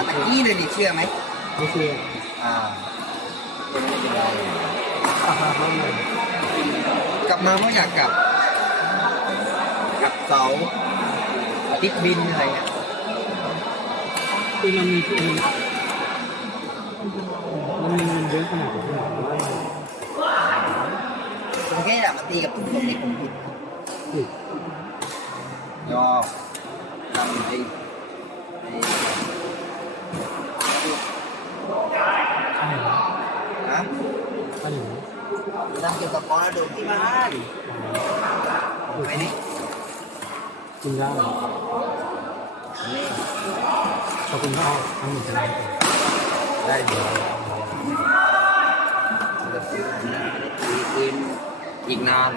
คุณมาเกิดตะกี้เลยดิเชื่อไหมไม่เชื่ออ่าเป็นไม่เป็นไรกลับมาเพราะอะไรกลับมาเพราะอยากกลับกลับเสาร์อาทิตย์บินอะไรเงี้ยคือมันมีที่อื่นมันมีเงินเยอะขนาดนี้หรอว่าผมแค่อยากมาตีกับทุกคนในผมผิดผิดยอมทำจริงไอ้ ใช่เหรอ ฮะ ก็ หนึ่งทำเกี่ยวกับมรดกที่บ้านไปนี่กินได้เหรอขอบคุณก็เอทำหนึ่งเป็นได้เดี๋ยวจะซื้อตีคืนอีกนาน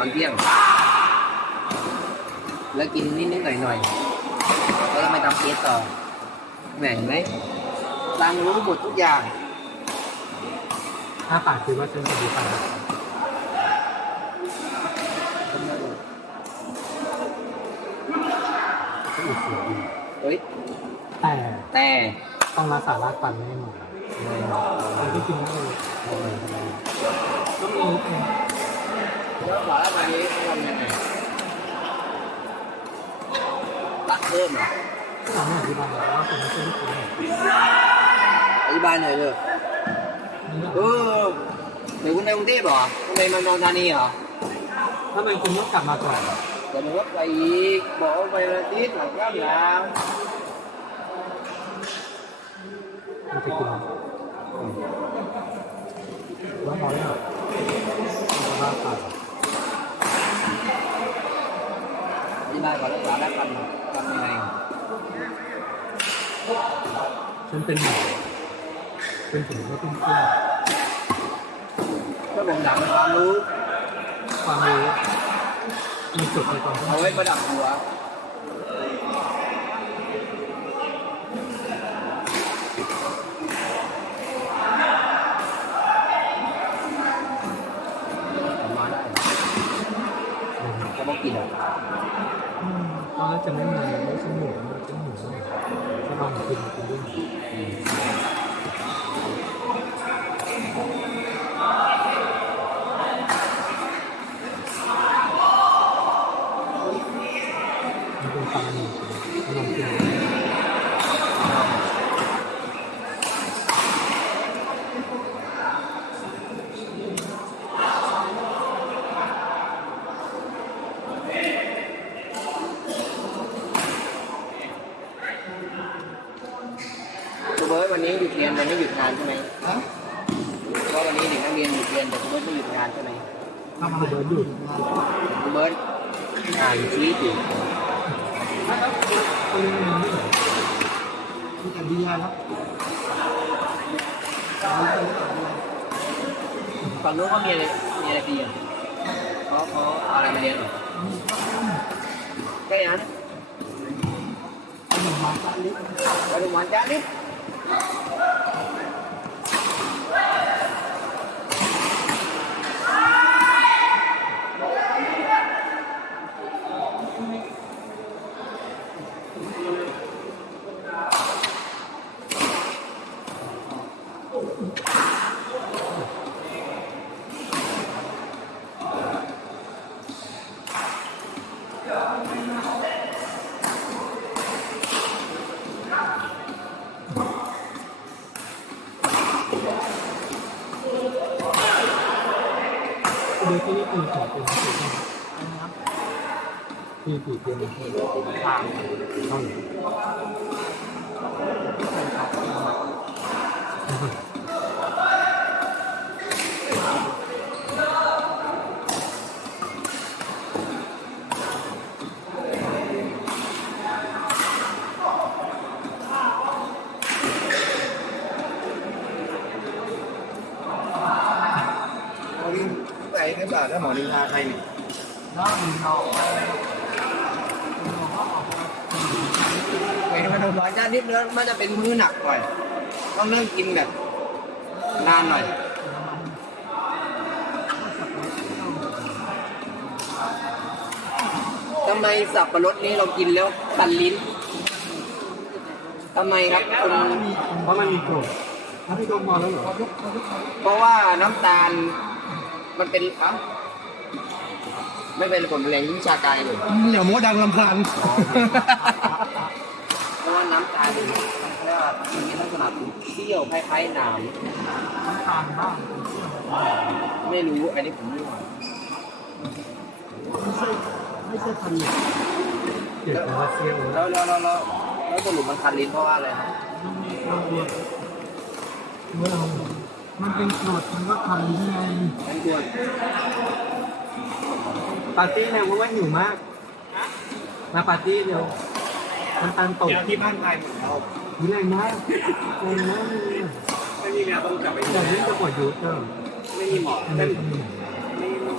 อนเที่ยง แล้วกินนิดๆหน่อยๆแล้วเราไปทำเคสต่อแหมเห็นไหมตังรู้หมดทุกอย่างถ้าปากคือว่าฉันจะดีปากก็อีกเสียดีเฮ้ย แต่แต่ต้องรักษารากฟันให้หมดคนที่กินไม่ได้ก็มีเอง แล้วหมอแล้ววันนี้ทำยังไงตัดเพิ่มเหรอสามารถอธิบายว่าคนที่กินไม่ได้อธิบายหน่อยเลยเออเดี๋ยวคุณไปกรุงเทพเหรอคุณไปเมืองทองธานีเหรอทำไมคุณต้องกลับมาก่อนเดี๋ยวผมก็ไปอีกบอกว่าไปวันอาทิตย์หลังข้ามยาวมันจะกินแล้วพอแล้วมันจะว่าข ที่บ้านก่อนรักษาแล้วกันทำยังไงฉันเป็นหมอเป็นถึงไม่เป็นเพื่อนก็บ่งดังความรู้ความรู้มีจุดในความรู้เอาไว้ประดับหัวประมาณได้ก็ ตองกินอะตอนแรกจะไม่มาไม่ใช่หมูไม่ใช่หมูก็ลองกินกินด้วย อ่านชีตอยู่ถ้าแล้วคนนึงมันไม่เหรอมีแต่เบียร์แล้วฝั่งนู้นเขามีอะไรมีอะไรดีอะเขาเขาเอาอะไรมาเรียนเหรอก็อย่างนั้นขนมมาตะลิไปดูมันจ้านิดเดี๋ยวที่นี่คือของเป็นสี่ คือสี่เป็นทางเท่าไหร่หมอลิงไหนไม่บาดถ้าหมอลิงพาใครเนี่ยน้องมีน้อ งไปไปทำไมโดนร้อยด้านนิดแล้วมันจะเป็นมื้อหนักหน่อย ต้องเริ่มกินแบบนานหน่อยทำไมสับปะรดนี้เรากินแล้วตันลิ้นทำไมครับคุณเพราะมันมีกรดถ้าพี่โดนมอแล้วเหรอเพราะว่าน้ำตาลมันเป็นเอ้าไม่เป็นผลแรงวิชาการเลยอย่าโม้ดังลำพันเพราะ ว่ามันเรียกว่ามันมีลักษณะเสี้ยวคล้ายๆนามน้ำตาลบ้างไม่รู้ อันนี้ผมไม่รู้ไม่ใช่ไม่ใช่พันธุ์เกี่ยวกับรัสเซียเลยวแล้วแล้วแล้วแล้วสรุปมันคันลิ้นเพราะว่าอะไรครับเมื่อมันเป็นกรดมันก็พันที่ไงมันควรปาร์ตี้เนี่ยว่าหิวมากมาปาร์ตี้เดียว มันตันตกเดี๋ยวที่บ้านไทยเราหิวแรงมากแรงมากเลยไม่มีแมวต้องกลับไปแต่นี่จะปวดยุบเนอะไม่มีหมออันไม่นี้ก็มีไม่ไม่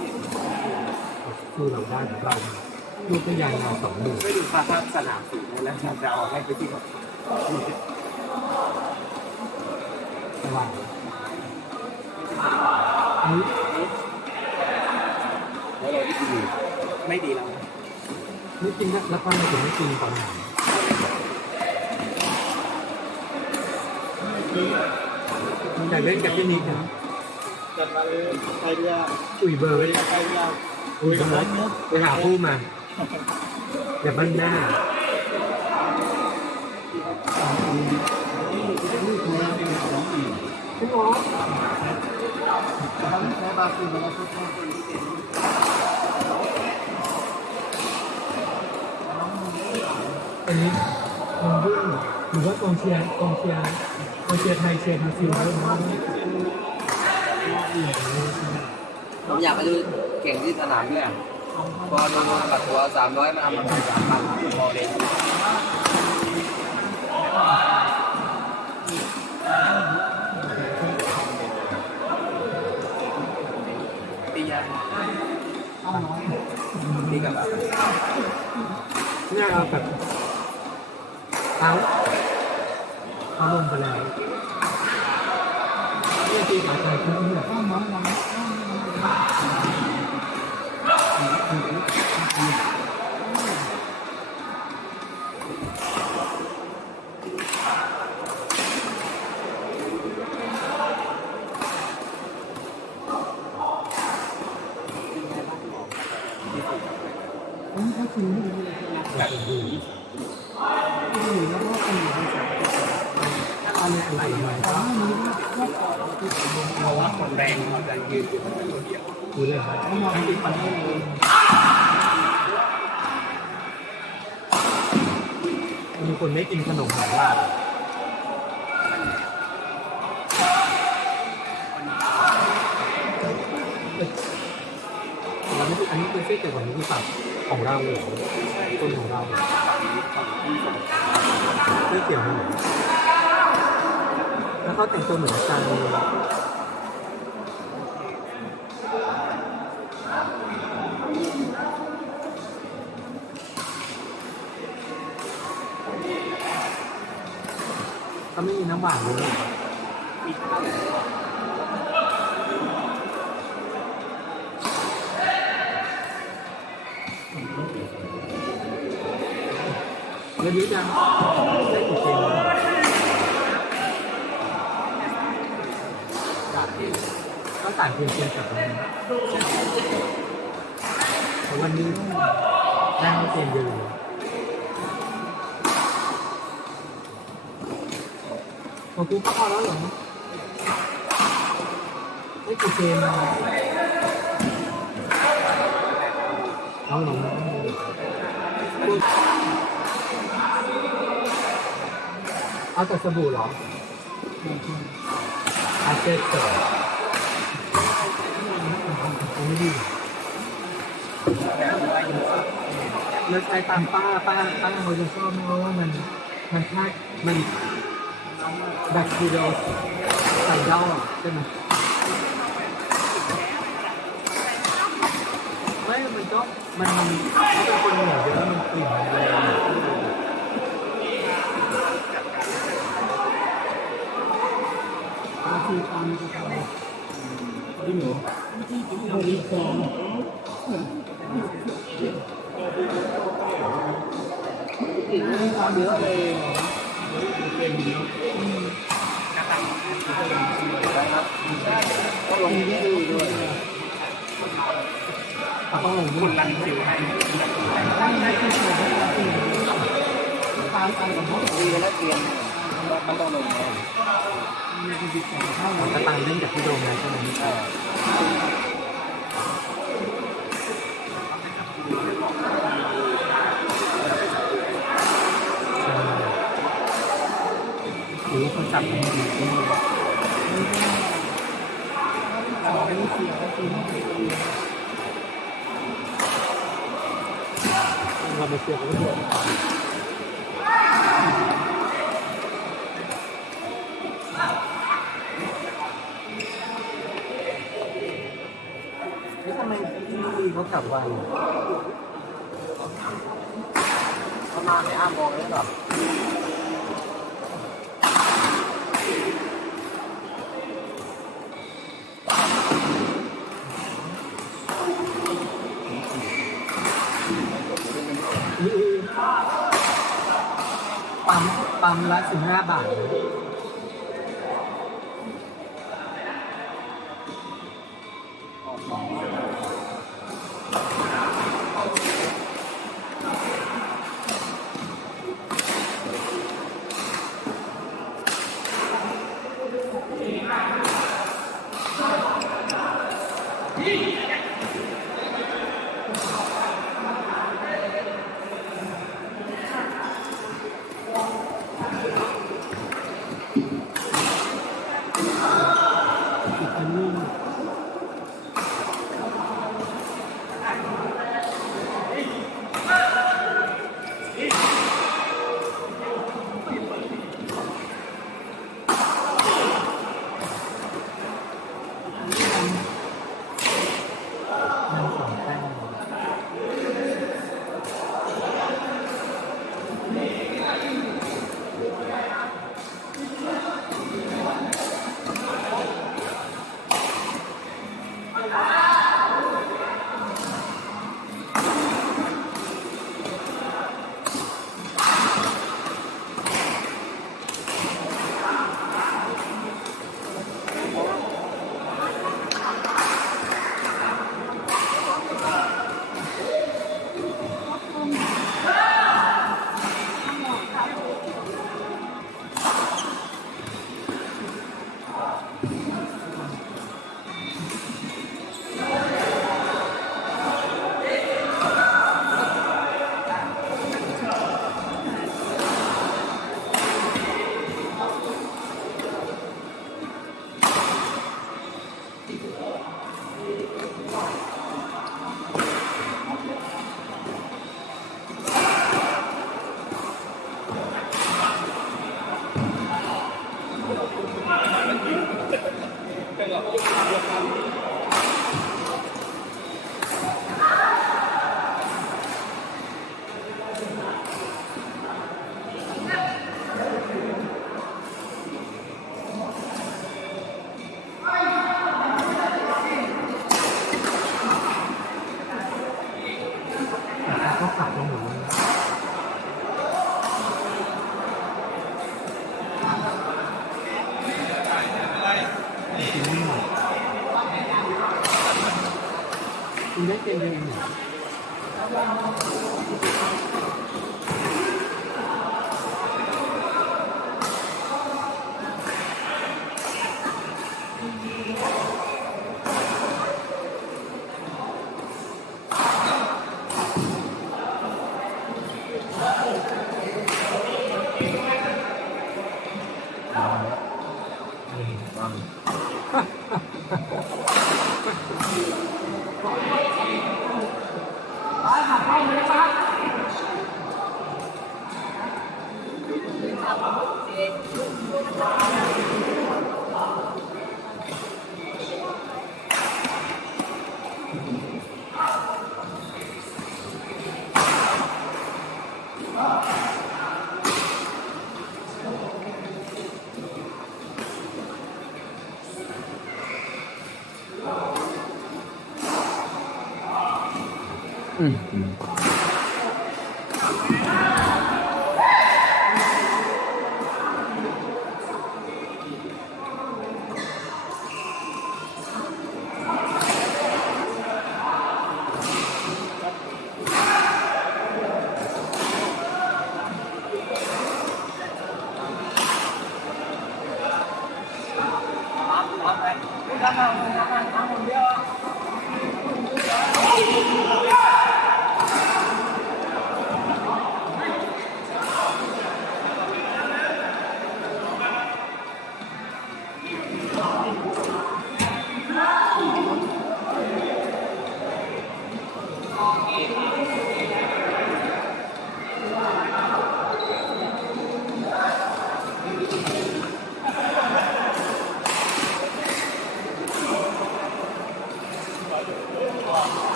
คือเราได้ของเราดูตัวอย่างเราสองหมื่นไม่ดูภาพสนามสูงแล้วจะออกให้ไปที่ระหว่างนี้ แล้วเราที่กินอยู่ไม่ดีแล้วไม่กินนะแล้วก็ไม่ถึงไม่กินตอนไหน อยากเล่นกับพี่นิกนะจัดมาเลยไทยเรืออุ๋ยเบอร์ไว้ไทยเรืออุ๋ยเบอร์ไปหาคู่มาอย่าบ้านหน้าคุณหมอใช้บาซิลแล้วก็ต้องเป็นที่เด่นอันนี้มันรุ่นหรือว่ากองเชียร์กองเชียร์กอง เชียร์ไทยเชียร์บราซิลเยอะผมอยากไปดูแข่งที่สนามด้วยพอดูบัตรตัวสามร้อยมาทำมาสามพันพอเลยตียาตีกับเนี่ยเอาแบบเอา เอาลงไปแล้วเนี่ยตีขาไทยคือเนี่ยแบบดีอะไรอะไรอะไรเพราว่าคนแรงมันจะยืนอยู่คนเดียวดูเลยครับไม่ติดปันมีคนไม่กินขนมหวานว่าอันนี้อันนี้เป็นเส้นแต่ก่อนนี้คือสับของเราเลยต้นของเราฝั่งนี้ฝั่งที่ฝั่งไม่เกี่ยวเลย เขาแต่งตัวเหมือนกันเขาไม่มีน้ำหวานเลยมีข้าวแล้วยืดยังได้กี่เกมแล้ว ก็สารเพียงเพียงกับมันนี้แต่วันนี้ได้ให้เกมเดียวอยู่ของกูก็พอแล้วเหรอไม่กี่เกมนะน้องหนูเอาแต่สบู่เหรออาเจเตอร์ ไม่ดีแล้วใช้ตามป้าป้าป้าเขาจะชอบไหมว่ามันมันแค่มันแบคทีเรียใส่เด้าะใช่ไหมไม่มันก็มันเขาเป็นคนเหนือเยอะมันกลิ่นมันแร เอาดีกว่าติดไม่ทำเยอะเลยก็ลงชื่อด้วยต้องลงทุนรันคิวให้ตามตามกับเขาดีแล้วเตรียมก็ต้องลงเลยผมก็ตังเล่นกับพี่โดมนะใช่ไหมือว่าเขาจับมันดีที่เราไปเชื่อเขาไม่ได้แล้วทำไมพี่เขากลับไวประมาณไม่อ้ามมองเลยหรอ ปั๊มปั๊มละสิบห้าบาท ที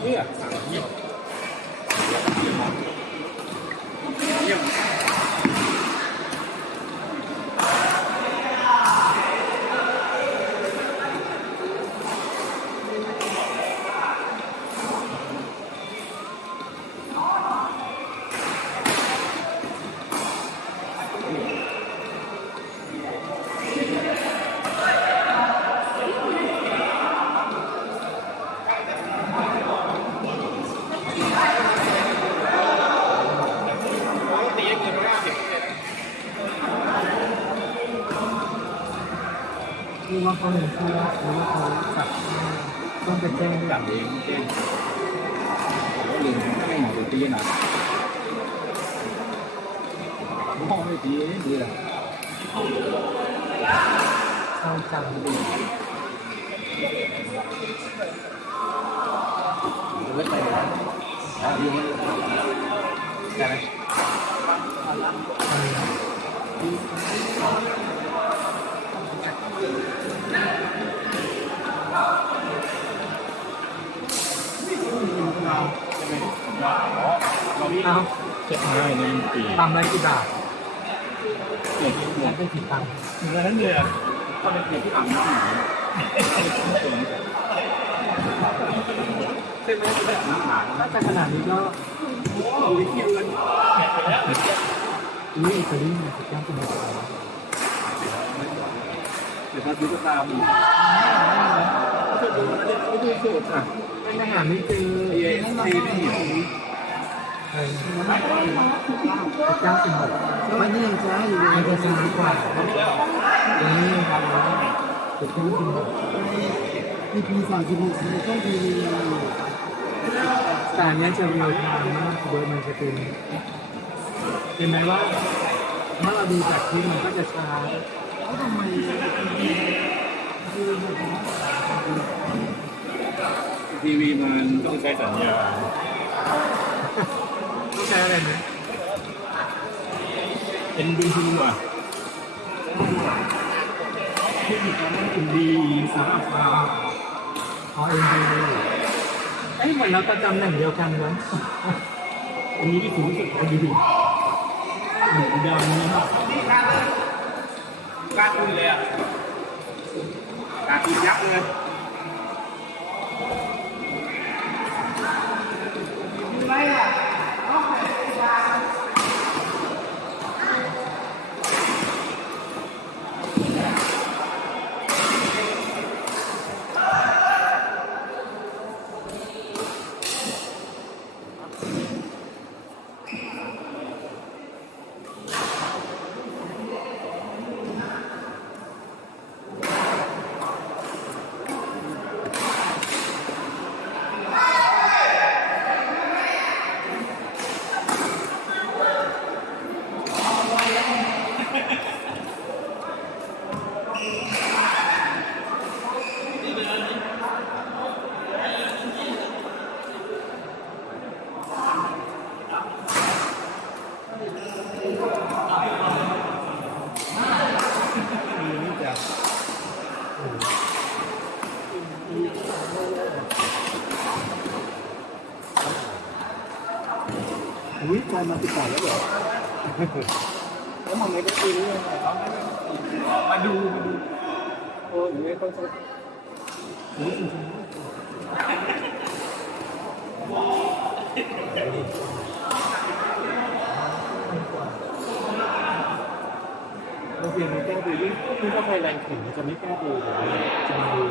คือ ไปแจ้งจับเองเองลิงไม่หมอตีนะมอง เข้าจังไม่ไปแล้วอ๋อดีมันใช่ไหมเอาเจ็ดห้านี่ปีตำละกี่บาทเจ็ดแล้วเป็นกี่ตังค์เหมือนนั้นเลยอะตอนเป็นเด็กที่อ่านหนังสือใช่ไหมแบบน้ำหาถ้าจะขนาดนี้ก็นี่อิตาลีเนี่ยสุดยอดเป็นแบบไหนเดี๋ยวมาซื้อตามจะดูมันจะไม่ดูสูตรอะเป็นอาหารไม่เจอเอ ซีไม่หิวเออสุดยอดเป็นแบบวันยังช้าอยู่เลมันยจะช้ากว่าอย่างนี้ครับสุดยอดเป็นแบบนี่ปีสามสิบหกมันต้องทีแต่เนี้ยจะเรียวทม์มากโดยมันจะเป็นเห็นไหมว่าเมื่อเราดูจากคลิปมันก็จะช้าแล้วทำไมคือ ทีวีมันต้องใช้สัญญาณต้องใช้อะไรไหมเป็นดูทูอะที่มีการนั่งกินดีสำหรับเราอ๋อเอ็นดีเอ้ยเหมือนเราประจำแหน่งเดียวกันวะอันนี้ที่สูงที่สุดของดีดีหมูดำนะครับนี่การเลยการคุยเลยอะการคุยยักษ์เลย China. อุ้ยกลายมาติดต่อแล้วเหรอแล้วมันไม่ได้คุยเรื่องอะไรเขามาดูมาดูโอ้ยไม่ต้องใช้เราเปลี่ยนเป็นแก้ดูยิ่งยิ่งถ้าไฟแรงถึงจะไม่แก้ดูจะมาดู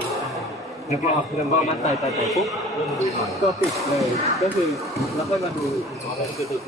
แล้วก็แล้วก็มันใส่ไต่ไต่ปุ๊บก็ปิดเลย ก็คือแล้วก็มาดูอ๋อแล้วก็คือ